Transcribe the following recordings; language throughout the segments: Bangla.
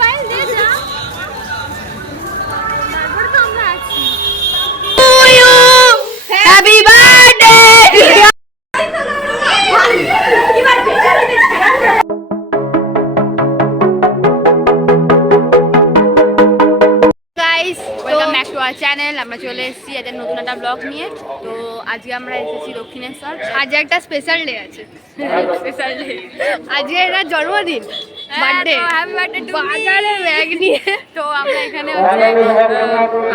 পায়েল দে না তারপরে তো আমরা আছি। Happy birthday guys welcome back channel আমরা চলে এসেছি আজকে নতুন একটা ব্লগ নিয়ে। তো আজকে আমরা এসেছি দক্ষিণেশ্বর। আজ একটা স্পেশাল ডে আছে। স্পেশাল ডে আজকে এর জন্মদিন। বার্থডে হ্যাপি বার্থডে টু বাজারে ব্যাগ নিয়ে তো আমরা এখানে হচ্ছে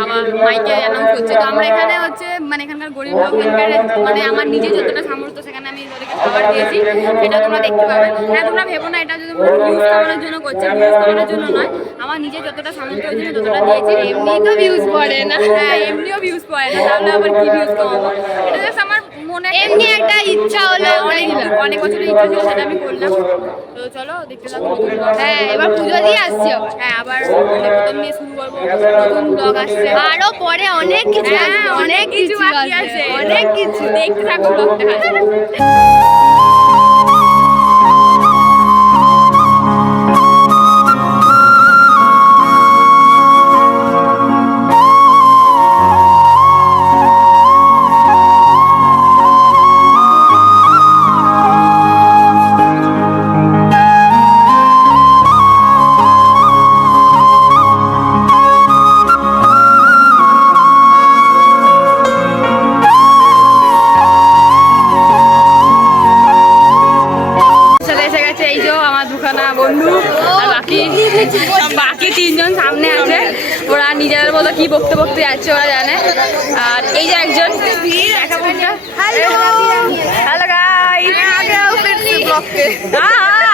আমার মাইকে অ্যানাউন্স করছে তো আমরা এখানে হচ্ছে মানে এখানকার গরিব লোকজনকে মানে আমার নিজে যতটা সামর্থ্য সেখানে আমি ওদেরকে খাবার দিয়েছি সেটা তোমরা দেখতে পাবে হ্যাঁ তোমরা ভেবো না এটা যদি ভিউজ কামানোর জন্য করছে ভিউজ কামানোর জন্য নয় আমার নিজে যতটা সামর্থ্য হয়েছে ততটা দিয়েছি এমনি তো ভিউজ পড়ে না হ্যাঁ এমনিও ভিউজ পড়ে না তাহলে আবার কি ভিউজ কমাবো এটা মনে এমনি একটা ইচ্ছা হলো অনেক অনেক বছরের ইচ্ছা ছিল সেটা আমি করলাম। তো চলো দেখতে থাকো। হ্যাঁ এবার পুজো দিয়ে আসছি আবার। হ্যাঁ আবার নতুন নিয়ে শুরু করব। নতুন ব্লগ আসছে। আরও পরে অনেক কিছু হ্যাঁ অনেক কিছু বাকি আছে। অনেক কিছু। দেখতে থাকো ব্লগটা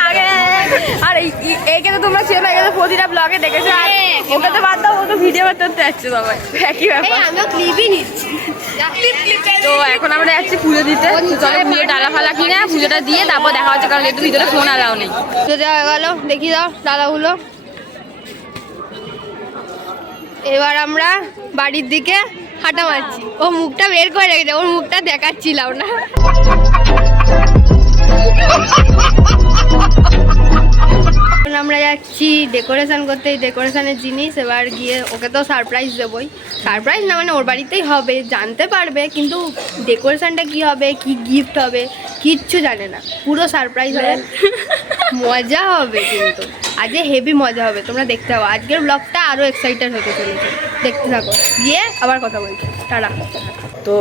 আগে। আর তো তোমরা চেনো একে তো প্রতিটা ব্লগে দেখেছ। আর ওকে তো বাদ দাও ও তো ভিডিও করতে করতে যাচ্ছে সবাই। একই ব্যাপার। আমিও ক্লিপই নিচ্ছি। তো এখন আমরা যাচ্ছি পুজো দিতে। চলো পুজো ডালা ফালা কিনে পুজোটা দিয়ে তারপর দেখা হচ্ছে কারণ একটু ভিতরে ফোন আলাও নেই। পুজো দেওয়া হয়ে গেল দেখি দাও দাদাগুলো। এবার আমরা বাড়ির দিকে হাঁটা মারছি। ও মুখটা বের করে রেখেছে ওর মুখটা দেখাচ্ছিলাম না। ডেকোরেশন করতে, এই ডেকোরেশনের জিনিস, এবার গিয়ে ওকে তো সারপ্রাইজ দেবই। সারপ্রাইজ না মানে ওর বাড়িতেই হবে, জানতে পারবে, কিন্তু ডেকোরেশনটা কি হবে, কি গিফট হবে, কিচ্ছু জানে না। পুরো সারপ্রাইজ হবে। মজা হবে কিন্তু। আজকে হেভি মজা হবে, তোমরা দেখতে পাবো আজকের ব্লগটা আরও এক্সাইটেড হতে চলেছে। দেখতে থাকো। গিয়ে আবার কথা বলছি। তারা তো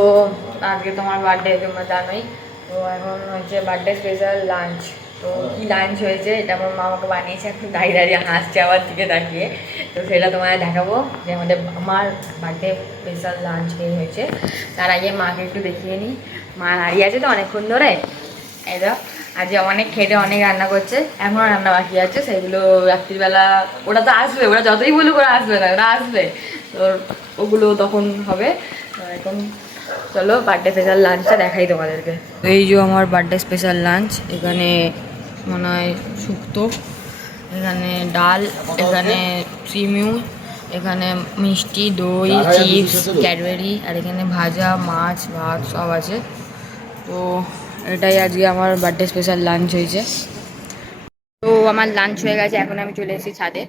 আজকে তোমার বার্থডে তোমরা জানোই। তো এখন হচ্ছে বার্থডে স্পেশাল লাঞ্চ তো কি লাঞ্চ হয়েছে এটা আমার মা আমাকে বানিয়েছে, এখন দাঁড়িয়ে দাঁড়িয়ে হাসছে আমার দিকে তাকিয়ে। তো সেটা তোমায় দেখাবো যে আমাদের আমার বার্থডে স্পেশাল লাঞ্চ এই হয়েছে। তার আগে মাকে একটু দেখিয়ে নিই। মা দাঁড়িয়ে আছে তো অনেকক্ষণ ধরে। এটা আজকে অনেক খেটে অনেক রান্না করছে এখনও রান্না বাকি আছে, সেগুলো রাত্রিবেলা, ওরা তো আসবে, ওরা যতই বলুক ওরা আসবে না, ওরা আসবে। তো ওগুলো তখন হবে। এখন চলো বার্থডে স্পেশাল লাঞ্চটা দেখাই তোমাদেরকে। এই যে আমার বার্থডে স্পেশাল লাঞ্চ এখানে মনে হয় শুক্তো। এখানে ডাল এখানে সিমিউ এখানে মিষ্টি দই চিপস ক্যাডবেরি আর এখানে ভাজা মাছ ভাত সব আছে। তো এটাই আজকে আমার বার্থডে স্পেশাল লাঞ্চ হয়েছে। তো আমার লাঞ্চ হয়ে গেছে এখন আমি চলে এসেছি ছাদে।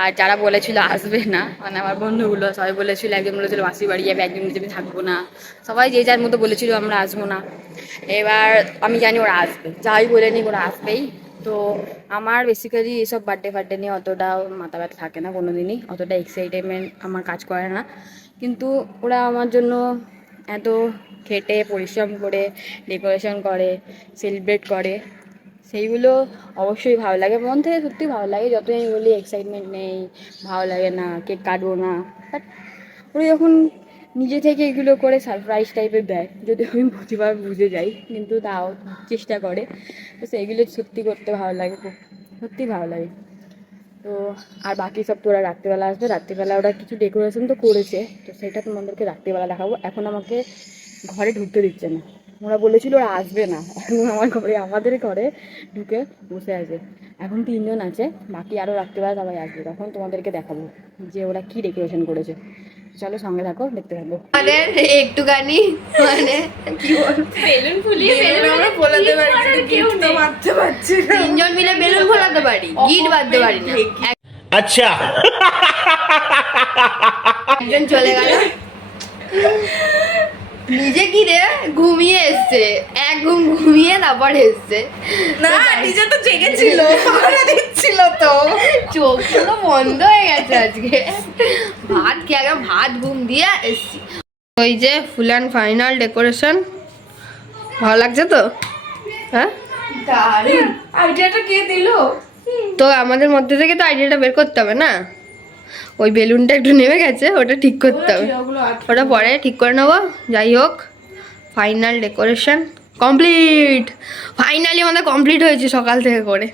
আর যারা বলেছিল আসবে না মানে আমার বন্ধুগুলো সবাই বলেছিল একজন বলেছিল মাসি বাড়ি যাবে একজন আমি থাকব না। সবাই যে যার মতো বলেছিল আমরা আসব না। এবার আমি জানি ওরা আসবে। যাই বলে নি ওরা আসবেই। তো আমার বেসিক্যালি এসব বার্থডে ফার্থডে নিয়ে অতটা মাথা ব্যথা থাকে না কোনো দিনই অতটা এক্সাইটেমেন্ট আমার কাজ করে না। কিন্তু ওরা আমার জন্য এত খেটে, পরিশ্রম করে ডেকোরেশন করে সেলিব্রেট করে, সেইগুলো অবশ্যই ভালো লাগে। মন থেকে সত্যি ভালো লাগে। যতই আমি বলি এক্সাইটমেন্ট নেই, ভালো লাগে না কেক কাটবো না। বাট ওরা যখন নিজে থেকে এগুলো করে সারপ্রাইজ টাইপের দেয় যদি আমি প্রতিবার বুঝে যাই, কিন্তু তাও চেষ্টা করে। তো সেইগুলো সত্যি করতে ভালো লাগে খুব। সত্যি ভালো লাগে। তো আর বাকি সব তো ওরা রাত্রিবেলা আসবে। রাত্রিবেলা ওরা কিছু ডেকোরেশন তো করেছে। তো সেটা তোমাদেরকে রাত্রিবেলা দেখাবো। এখন আমাকে ঘরে ঢুকতে দিচ্ছে না। ওরা বলেছিল ওরা আসবে না। এখন আমার ঘরে, আমাদের ঘরে ঢুকে বসে আছে। এখন তিনজন আছে। বাকি আরও রাত্রিবেলা সবাই আসবে। তখন তোমাদেরকে দেখাবো যে ওরা কি ডেকোরেশন করেছে। চলো সঙ্গে থাকো দেখতে থাকো। আমাদের একটুখানি মানে কি বেলুন বেলুন আমরা ফোলাতে পারি কেউ তিনজন মিলে বেলুন ফোলাতে পারি গিট বাঁধতে পারি না। আচ্ছা। একজন চলে গেল। নিজে কি রে ঘুমিয়ে এসছে। এক ঘুম ঘুমিয়ে তারপর এসছে। না নিজে তো জেগেছিল দিচ্ছিল তো। চোখগুলো বন্ধ হয়ে গেছে আজকে। ভাত খেয়ে আগে ভাত ঘুম দিয়ে এসছি। ওই যে ফুল অ্যান্ড ফাইনাল ডেকোরেশন ভালো লাগছে তো? হ্যাঁ? আইডিয়াটা কে দিলো? তো আমাদের মধ্যে থেকে তো আইডিয়াটা বের করতে হবে না? ওই বেলুনটা একটু নেমে গেছে ওটা ঠিক করতে হবে। ওটা পরে ঠিক করে নেব যাই হোক ফাইনাল ডেকোরেশন কমপ্লিট ফাইনালি আমাদের কমপ্লিট হয়েছে সকাল থেকে করে।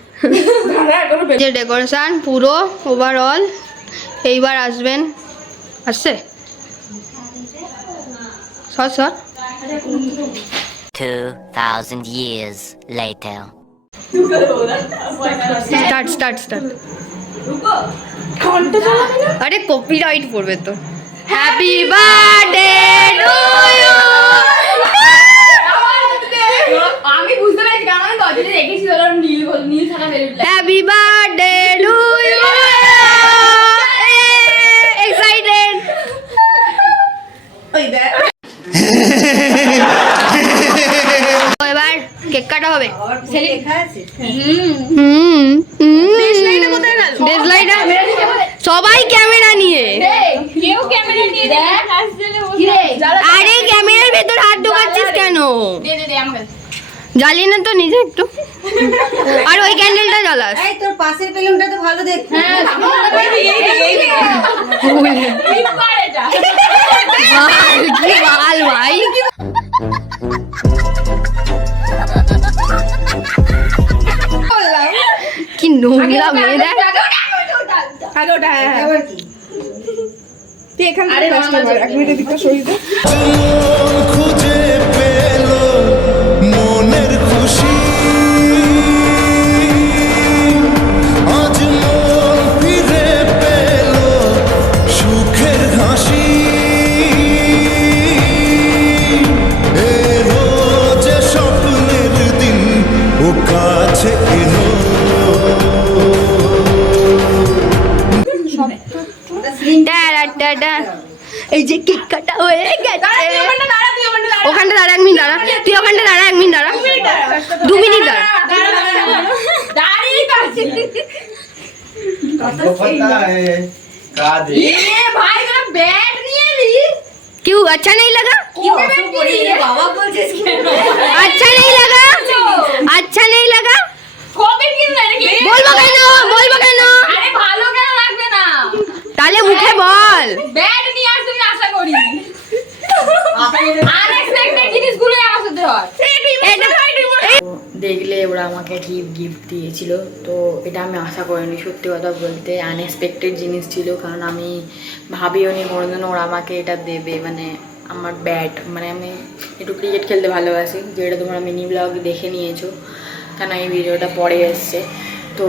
যে ডেকোরেশন পুরো ওভারঅল এইবার আসবেন। আসছে? সর সর। 2,000 years later. Start start start আরে কপিরাইট পড়বে তো। হ্যাপি বার্থডে টু ইউ আমি বুঝতে পারছি কারণ আমি দরজাটা রেখেছি ওরা নীল বল নীল থাকা balloon happy birthday to you excited ওই দেখ। এবার কেক কাটা হবে। সবাই ক্যামেরা নিয়ে। কেউ ক্যামেরা নিয়ে দেখ আরে ক্যামেরার ভেতর হাত ঢোকাচ্ছিস কেন? দে দে দে আমাকে জ্বালিয়ে না তো নিজে একটু। আর ওই ক্যান্ডেলটা জ্বালাস। এই তোর পাশের বেলুনটা তো ভালো বাল ভাই কি নোংরা মেয়ে দেখ। আগে ওটা হ্যাঁ হ্যাঁ। আবার কি? তুই এখান থেকে এক মিনিট দিকটা সরিয়ে দে। ভাই তোরা ব্যাট নিয়ে এলি क्यों अच्छा नहीं लगा বাবা বলছিস কেন अच्छा नहीं लगा अच्छा नहीं लगा কবে কিনলে নাকি বলবো কেন বলবো কেন আরে ভালো কেন লাগবে না তাহলে মুখে বল ব্যাট নিয়ে আসতে আমি আশা করি দেখলে ওরা আমাকে গিফট গিফট দিয়েছিল। তো এটা আমি আশা করিনি সত্যি কথা বলতে। আনএক্সপেক্টেড জিনিস ছিল কারণ আমি ভাবিও নি কোনোদিনও ওরা আমাকে এটা দেবে। মানে আমার ব্যাট মানে আমি একটু ক্রিকেট খেলতে ভালোবাসি। যেটা তোমরা মিনি ব্লগ দেখে নিয়েছো। কেন এই ভিডিওটা পরে এসছে। তো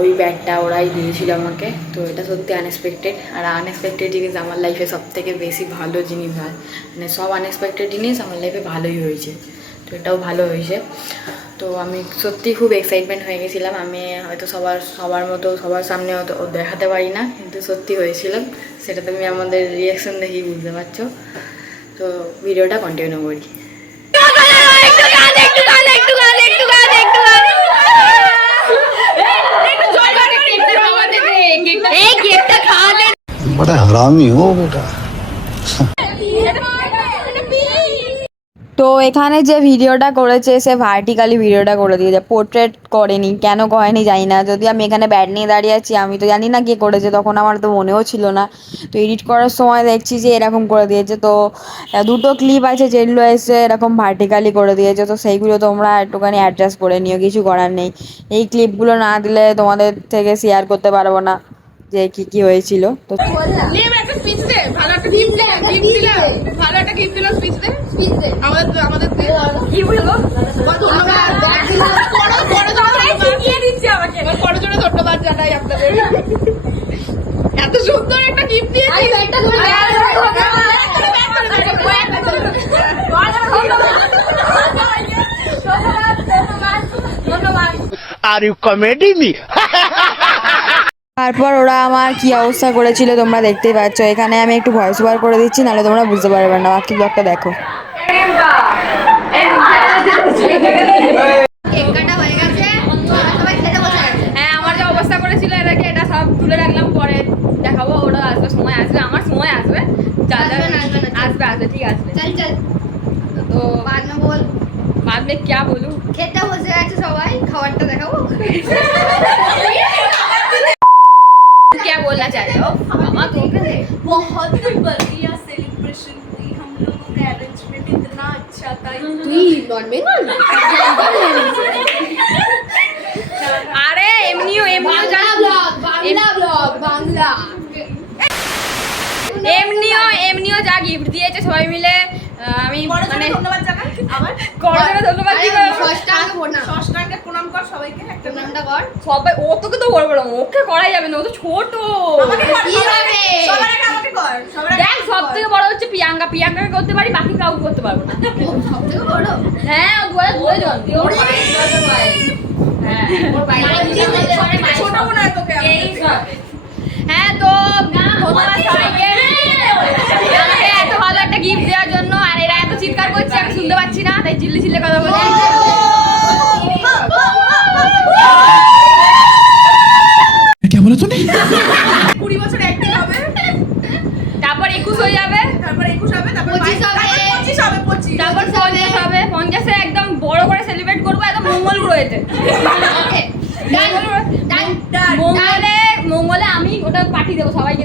ওই ব্যাগটা ওরাই দিয়েছিল আমাকে। তো এটা সত্যি আনএক্সপেক্টেড আর আনএক্সপেক্টেড জিনিস আমার লাইফে সব থেকে বেশি ভালো জিনিস হয়। মানে সব আনএক্সপেক্টেড জিনিস আমার লাইফে ভালোই হয়েছে। তো এটাও ভালো হয়েছে। তো আমি সত্যি খুব এক্সাইটমেন্ট হয়ে গেছিলাম। আমি হয়তো সবার সবার মতো, সবার সামনে ও দেখাতে পারি না, কিন্তু সত্যি হয়েছিলাম সেটা তুমি আমাদের রিয়াকশন দেখেই বুঝতে পারছ। তো ভিডিওটা কন্টিনিউ করি একটু গান একটু গান একটু গান একটু গান একটু গান এই কেকটা খাওয়াতে बड़ा हरामी हो बेटा তো এখানে যে ভিডিওটা করেছে সে ভার্টিক্যালি ভিডিওটা করে দিয়েছে পোর্ট্রেট করেনি কেন করেনি জানি না যদি আমি এখানে ব্যাট নিয়ে দাঁড়িয়ে আছি আমি তো জানি না কে করেছে তখন আমার তো মনেও ছিল না তো এডিট করার সময় দেখছি যে এরকম করে দিয়েছে তো আহ, দুটো ক্লিপ আছে যেগুলো এসে এরকম ভার্টিক্যালি করে দিয়েছে তো সেইগুলো তোমরা একটুখানি অ্যাডজাস্ট করে নিও কিছু করার নেই এই ক্লিপগুলো না দিলে তোমাদের থেকে শেয়ার করতে পারবো না যে কি কি হয়েছিল? তো একটা স্পিচ দে ভালো একটা গিফট দে গিফট দিলাম ভালো একটা গিফট দিলাম স্পিচ দে। আমাদের আমাদের কি বলব? ধন্যবাদ। বড় বড় ধন্যবাদ। শিখিয়ে দিচ্ছে আমাকে। বড় জোরে ধন্যবাদ জানাই আপনাদের। এত সুন্দর একটা গিফট দিয়েছি। ব্যাগটা Are you comedy me? তারপর ওরা আমার কি অবস্থা করেছিল তোমরা দেখতেই পাচ্ছ এখানে আমি একটু ভয়েস ওভার করে দিচ্ছি নাহলে তোমরা বুঝতে পারবে না বাকি ব্লগটা দেখো কেক কাটা হয়ে গেছে ওরা সবাই খেতে বসে গেছে হ্যাঁ আমার যে অবস্থা করেছিল এটাকে এটা সব তুলে রাখলাম পরে দেখাবো ওটা আসবে সময় আসবে আমার সময় আসবে যা যা- আসবে না, আসবে না। আসবে আসবে ঠিক আসবে চল চল তো बाद में बोल बाद में क्या बोलूं খেতে বসে গেছে সবাই খাবারটা দেখাবো क्या बोलना चाह रहे हो मामा तुम कैसे बहुत बढ़िया सेलिब्रेशन थी हम लोगों का अरेंजमेंट इतना अच्छा था তুই নন বেঙ্গল আরে এমনিও এমনিও বাংলা যা ব্লগ বাংলা ব্লগ বাংলা এমনিও এমনিও যা গিফট দিয়েছে সবাই মিলে আহ, আমি মানে ধন্যবাদ জানাই। আবার করোনা ধন্যবাদ কি প্রণাম ষষ্ঠাঙ্গে প্রণাম কর সবাইকে একটা প্রণামটা কর। সবাই ও তোকে তো বড় বড় ওকে করাই যাবে না ও তো ছোট। আমাকে কর, সবার আগে- আমাকে কর সবার আগে দেখ আমাকে সব থেকে বড় হচ্ছে প্রিয়াঙ্কা। প্রিয়াঙ্কাকে করতে পারি বাকি কাউকে করতে পারব না। বড়? হ্যাঁ ও ছোট মনে হয় তোকে হ্যাঁ তো ধন্যবাদ সবাইকে আমাকে এত ভালো একটা গিফট দেওয়ার জন্য আর এরা এত চিৎকার করছে আমি শুনতে পাচ্ছি না তাই চিল্লি চিল্লি কথা বলছি। কুড়ি বছর একদিন হবে। তারপর একুশ হয়ে যাবে। তারপর একুশ হবে তারপর পঁচিশ হবে। তারপর পঁচিশ হবে পঁচিশ। তারপর পঞ্চাশ হবে। পঞ্চাশে একদম বড় করে সেলিব্রেট করব একদম মঙ্গল গ্রহেতে মঙ্গলে মঙ্গলে আমি ওটা পাঠিয়ে দেবো সবাইকে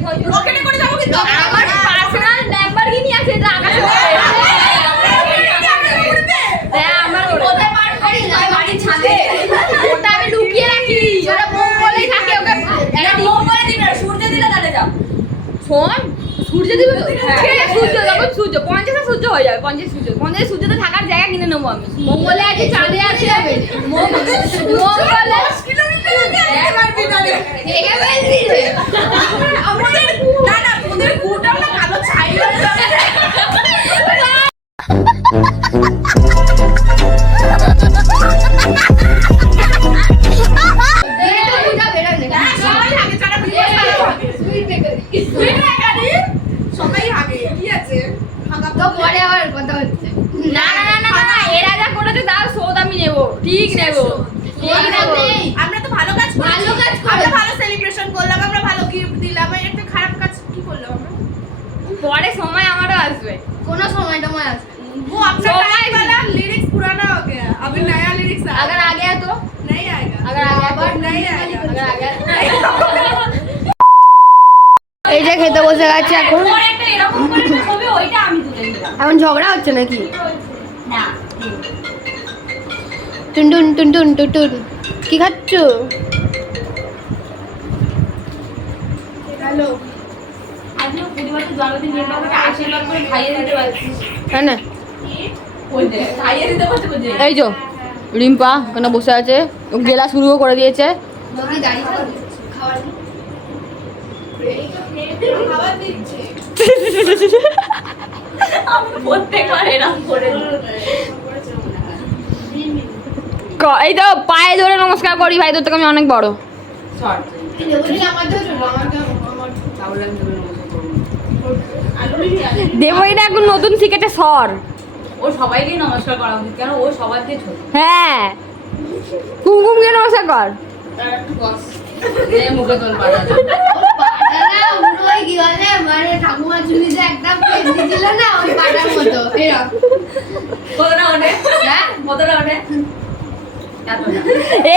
করে যাব কিন্তু। আমার পার্সোনাল ল্যাম্বরগিনি আছে এটা আকাশে ওড়ে। হ্যাঁ আমার ওড়ে। ওটা আমি লুকিয়ে রাখি ওটা মঙ্গলেই থাকে ওকে একটা মঙ্গলে দিবে সূর্য দিলে তাহলে যাও শোন সূর্য দিবে তো? সূর্য যখন সূর্য পঞ্চাশে সূর্য হয়ে যাবে পঞ্চাশ সূর্য। পঞ্চাশ সূর্যতে থাকার জায়গা কিনে নেব আমি। মঙ্গলে আছে চাঁদে আছে মঙ্গলে ঠিক নেবো ঠিক নেবো আমরা তো ভালো কাজ করেছি। ভালো কাজ আমরা করেছি। ভালো সেলিব্রেশন করলাম আমরা ভালো গিফট দিলাম একটা খারাপ কাজ কি করলাম আমরা পরে সময় আমারও আসবে কোনো সময় টময় আসবে वो अपना सो टाइम guys- वाला लिरिक्स पुराना हो गया अभी नया लिरिक्स आ अगर आ गया तो नहीं आएगा अगर आ गया तो नहीं आएगा अगर आ गया এই যে খেতে বসে গেছে এখন পরে একটা এরকম করে ছবি ওইটা আমি তুলে নিলাম এখন ঝগড়া হচ্ছে নাকি টুনটুন টুনটুন টুনটুন কি খাচ্ছ? হ্যাঁ না। এই যে রিম্পা ওখানে বসে আছে। ও গেলা শুরুও করে দিয়েছে। প্রত্যেকবার এরকম করে। এই তো পায়ে ধরে নমস্কার করি ভাই তোর থেকে আমি অনেক বড়। আমার তো ছোট আমার তো দেবো এটা এখন নতুন শিখেছে সর ও সবাইকেই নমস্কার করা উচিত কেন ও সবার দিয়ে ছোট। হ্যাঁ। কুমকুমকে নমস্কার কর। মুখে তোল পাড়া ঠাকুমা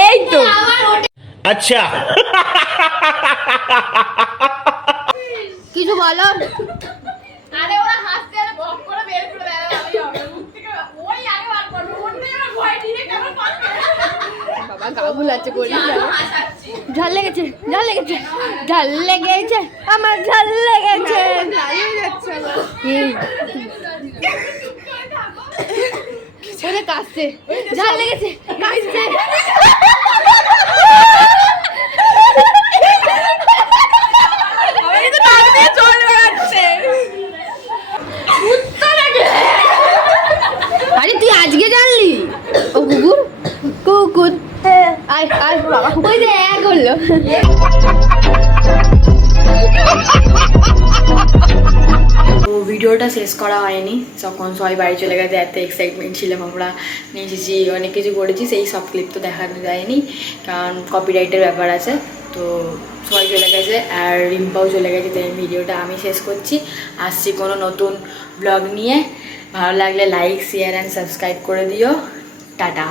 এই তো আচ্ছা কিছু বলো আরে ওরা আর বক করে বের করে দেয় আমি আগে ভয় দিয়ে কেন বাবা করি ঝাল লেগেছে ঝাল লেগেছে ঝাল লেগেছে আমার ঝাল লেগেছে ঝাল কাশছে ঝাল লেগেছে কাশছে আরে তুই আজকে জানলি? ও কুকুর? কুকুর আয় আয়। বাবা ওই যে এক করল। ভিডিওটা শেষ করা হয়নি। যখন সবাই বাড়ি চলে গেছে, এত এক্সাইটমেন্ট ছিলাম আমরা। নিয়ে এসেছি অনেক কিছু করেছি, সেই সব ক্লিপ তো দেখানো যায়নি। কারণ কপিরাইটের ব্যাপার আছে। তো সবাই চলে গেছে আর রিম্পাও চলে গেছে, তাই ভিডিওটা আমি শেষ করছি। আসছি কোনো নতুন ব্লগ নিয়ে। ভালো লাগলে লাইক শেয়ার অ্যান্ড সাবস্ক্রাইব করে দিও। টাটা।